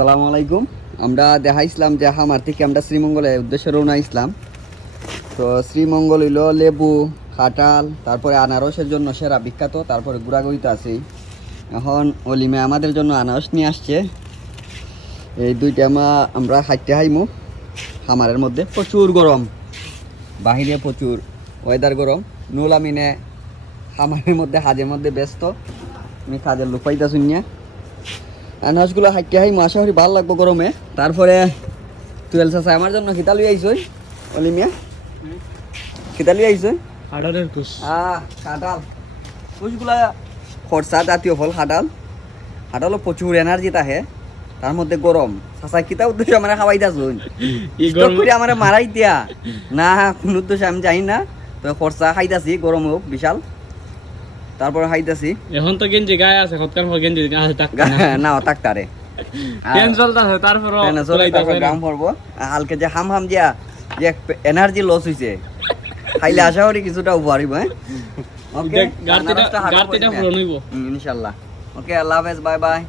আসসালামু আলাইকুম। আমরা দেখাইছিলাম যে হামার থেকে আমরা শ্রীমঙ্গলের উদ্দেশ্যে রওনা ইসলাম। তো শ্রীমঙ্গল হইল লেবু, কাঁঠাল, তারপরে আনারসের জন্য সেরা বিখ্যাত, তারপরে গুড়াগুড়িতে আছে। এখন অলিমে আমাদের জন্য আনারস নিয়ে আসছে। এই দুইটা আমরা খাইতে হাইমু। হামারের মধ্যে প্রচুর গরম, বাহিরে প্রচুর ওয়েদার গরম। নুল আমিনে হামারের মধ্যে হাজের মধ্যে ব্যস্ত, আমি কাজের লোক পাইতাছি নিয়ে আনারসগুলো হাইটে হাই আশা করি ভালো লাগবো গরমে। তারপরে টুয়েলভ চাষা আমার জন্য খিতা লুই আইসই অলিমিয়া, খিতা লুই আইসই কাঁঠালের কুশ। কাঁঠাল কুশগুলা খরচা জাতীয় ফল। কাঁঠালও প্রচুর এনার্জি থাকে, তার মধ্যে গরম। চাষা কিতা উদ্দেশ্য আমার খাওয়াই দাসুন করে আমার মারাই দিয়া না, কোন উদ্দেশ্যে আমি জানি না। তো খরচা খাইতাছি, গরম হোক বিশাল। তারপরে খাইতাছি। এখন তো গেঞ্জি গায়ে আছে, কতক্ষণ পর গেঞ্জি গায়ে থাকবে না তাকতারে ফ্যান চলতেছে, তারপর গ্রাম পড়বো হালকা যে হাম দিয়া যে এনার্জি লস হইছে, খাইলে আশা করি কিছুটা উপহারিব। গাড়িটা পূরণ হইব ইনশাল্লাহ। ওকে, আল্লাহ হাফেজ, বাই বাই।